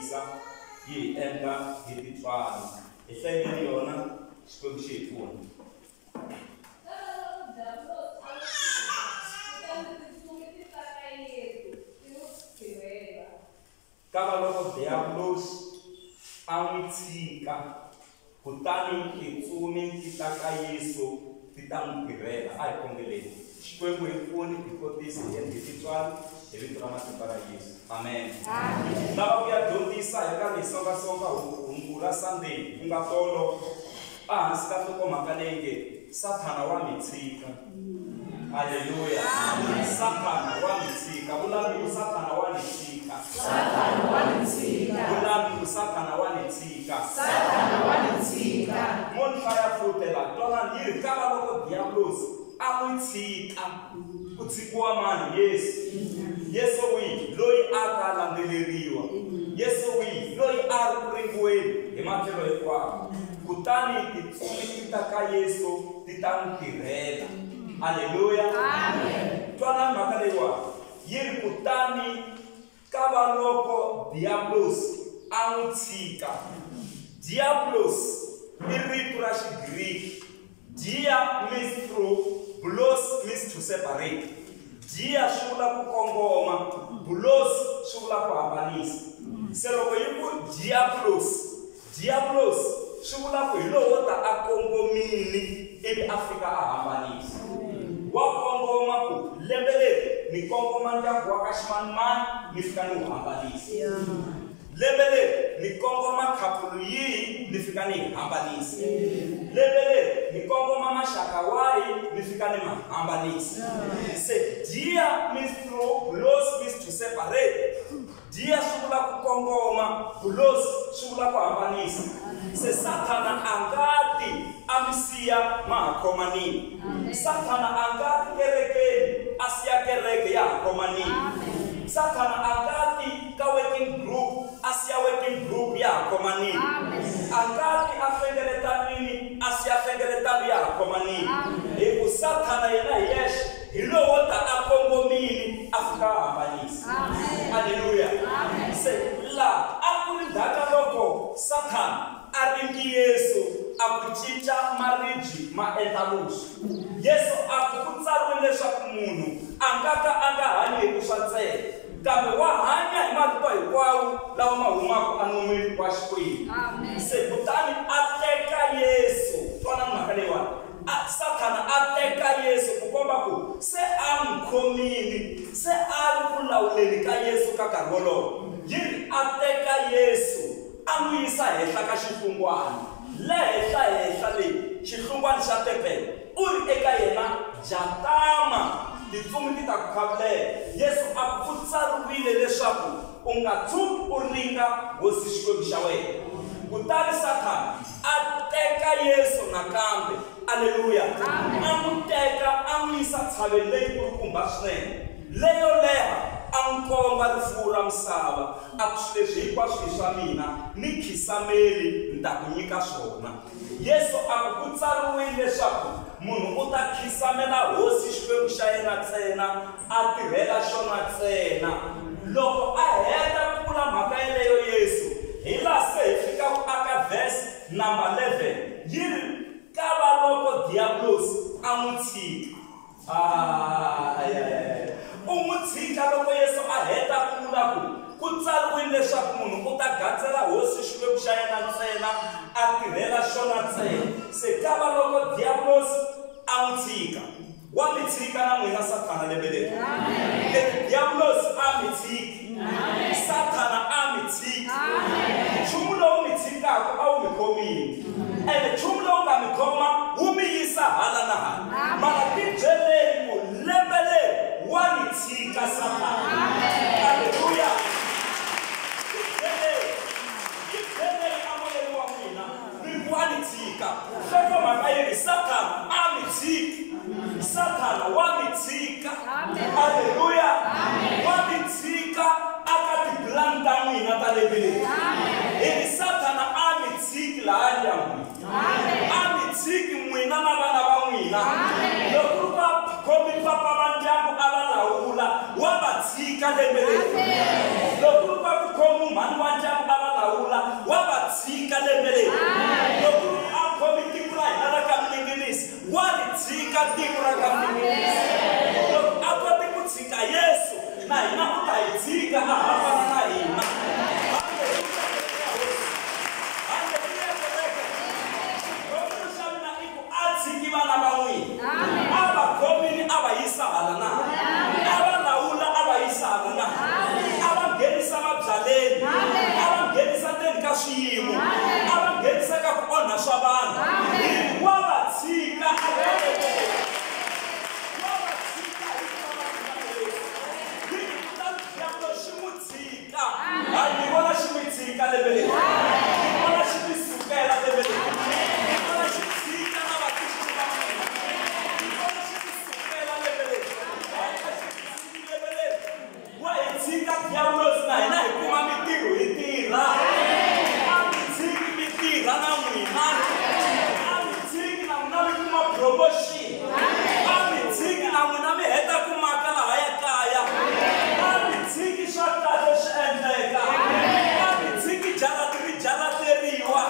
dyondzisa yi endla hi titswalo. Hi hlayeni yona Xikwembu xi hi pfuna. Kama loko diablos a n'wi tshika kutani tintsumi ti ta ka Yesu ti ta n'wi tirhela. A hi khongeleni. Xikwembu hi pfuni hi kotisi hi endli titswalo hi vito ra matimba ra Yesu. Amen. Lava ku ya dyondzisa hi karhi hi songasonga hungu ra Sunday ku nga tolo ehansi ka nhlokomhaka leyi Sathana wa mi tshika. Haleluya. Sathana wa mi tshika. Vulavula Sathana wa ni tshika. Sathana wa ni tshika. Vulavula Sathana wa ni tshika. Sathana wa ni tshika. Munhu hlaya futela twana yi ri kava loko diablos a n'wi tshika. Ku tshikiwa mani? Yesu. Yesu wihi? Loyi a ka landzeleriwa. Yesu wihi? Loyi a ri ku ringiweni hi matlhelo hinkwawo. Kutani tintsumi ti ta ka Yesu ti ta n'wi tirhela. Haleluya. Amen. Twana mhaka leyiwani yi ri kutani ka va loko diablos a n'wi tshika. Diablos i rito ra Xigriki. Dia means through, blos means to separate. Dia swi vula ku kongoma, blos swi vula ku hambanisa. Se loko yi ku diablos swi vula ku hi lowo ta a kongomini ivi a fika a hambanisa. Wa kongoma ku lembe leri ni kongoma ndyangu wa ka ximanimani ni fika ni wu hambanisa. Lembe leri ni kongoma khapulu yihi ni fika ni yi hambanisa. Lembe leri ni kongoma maxaka wahi ni fika ni ma hambanisa. Se dia means through, blos means to separate. Dia swi vula ku kongoma, blos swi vula ku hambanisa. Se Sathana angati amisiya mahakomanini. Sathana angati kerekeni asiya kereke ya hakomanini. Sathana angati ka working group asiya working group ya hakomanini. Angati afengeletanini asiya fengeletani ya hakomanini. Hiku Sathana yena yexe hi lowo ta a kongomini a fika hambanisa. Haleluya. Se la a ku ri ndhaka loko Sathana a ringi Yesu a ku cinca maribye ma endla luxu. Yesu a ku tsariwile leswaku munhu a nga ka a nga hanyi hi ku swa ntsena, kambe wa hanya hi marito hinkwawo lawa ma humaka anomini wa Xikwembu. Se kutani a teka Yesu. Twana mhaka leyiwani. Sathana a teka Yesu ku komba ku se a n'wi khomini, se a ri ku lawuleni ka Yesu ka nkarhi wolowo. Yiri a teka Yesu a n'wi yisa henhla ka xihlungwana. Le henhla leyi xihlungwana xa tepele u ri eka yena jatama tintsumi ti ta ku khavulela. Yesu a ku tsariwile leswaku u nga tshuki u ringa hosi Xikwembu xa wena. Kutani Sathana a teka Yesu nakambe. Haleluya. A n'wi teka a n'wi yisa tshaveni leyi kulukumba swinene leyo leha. A n'wi komba rifuwo ra misava a ku swi leswi hinkwaswo hi swa mina ni khisameli ni ta ku nyika swona. Yesu a ku tsariwile leswaku munhu u ta khisamela hosi Xikwembu xa yena ntsena a tirhela xona ntsena. Loko a heta ku vula mhaka yeleyo Yesu, hi laha se hi fikaku aka verse number 11 yi ri ka va loko diablos a n'wi tshika. U n'wi tshika loko Yesu a heta ku vula ku tsariwile leswaku munhu u ta gandzela hosi Xikwembu xa yena ntsena a tirhela xona ntsena. Se ka va loko diablos a n'wi tshika. Wa mi tshika na n'wina Sathana lembe leri. Diablos a mi tshiki. Sathana a mi tshiki. Nchumu lowu mi tshikaku a wu mi khomini. Ene nchumu lowu nga mi khoma wu mi yisa hala na hala. Mara tibyeleni ku lembe leri wa ni tshika Sathana. Haleluya. Tibyeleni amoyeni wa n'wina ni wa ni tshika. Loko mhaka yi ri Sathana a mi tshiki. Sathana wa mi tshika. Haleluya. Wa mi tshika aka tipulani ta n'wina ta lembe leri. Hi Sathana a mi tshiki laha ndyangwini. A mi tshiki n'wina na vana va n'wina. Loko ri va khomi papa va ndyangu a va lawula wa va tshika lembe leri. Loko ri va ku khomi mhani wa ndyangu a tiko ra ka mina. A kota ku tshika Yesu na hina ku ta hi tshika a hambana na hina. Vana va n'wina a va khomini a va yisa hala na a va lawula a va yisa hala na a va nghenisa mabyaleni a va nghenisa ndzeni ka swiyimo a va nghenisa ka ku onha swa vanhu wa va tshika a va tshika hi dyambu xi n'wi tshika a ni vona xi n'wi tshika lembe leri ni vona xi n'wi sukela lembe leri. Diablos na hina hi kuma mitirho hi tirha a mi tshiki mi tirha na n'wina a mi tshiki na n'wina mi kuma promotion a mi tshiki na n'wina mi heta ku maka laha ya kaya a mi tshiki swa kahle swi endleka a mi tshiki jarata ri jarateriwa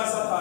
Satana.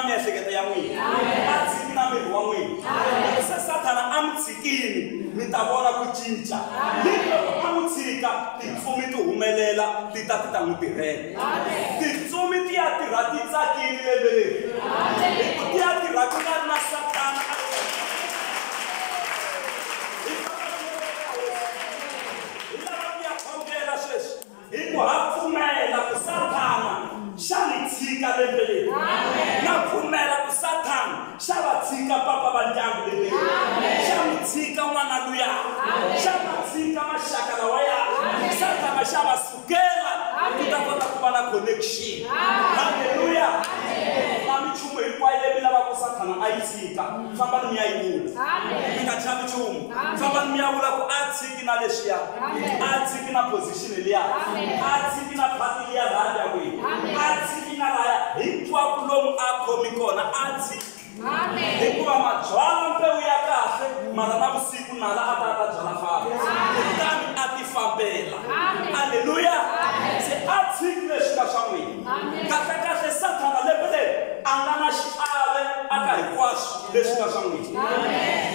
na miehleketo ya n'wina a tshiki na miri wa n'wina se Satana a mi tshikini mi ta vona ku cinca loko a n'wi tshika tintsumi ti humelela ti ta n'wi tirhela tintsumi ti ya tirha ti tsakile lembe leri ti ya tirha ku nga ri na Satana hi ku ha pfumela ku Satana xa ni tshika lembe leri na pfumela ku Satana xa va tshika papa va ndyangu lembe leri xa mi tshika n'wana luya xa va tshika maxaka lawa ya Satana xa va sukela ku ta kota ku va na connection haleluya na minchumu hinkwayo leyi lava ku Satana a yi tshika famba ni mi ya yi vula mi nga chavi nchumu famba ni mi ya vula ku a tshiki na leswiya a tshiki na position liya a tshiki na phati liya laha ndyangwini a tshiki na laya hinkwako lomu a khomi kona a tshiki hikuva mabyala mbewu ya kahle mara na vusiku nala a ta byala famba kutani a ti fambela haleluya se a tshiki leswi ka swa n'wina kahlekahle Satana lembe leri a nga na xiave aka hinkwaswo leswi ka swa n'wina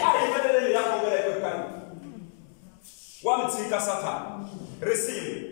a hi veleleni ya khongela eka wa mi tshika Satana risimu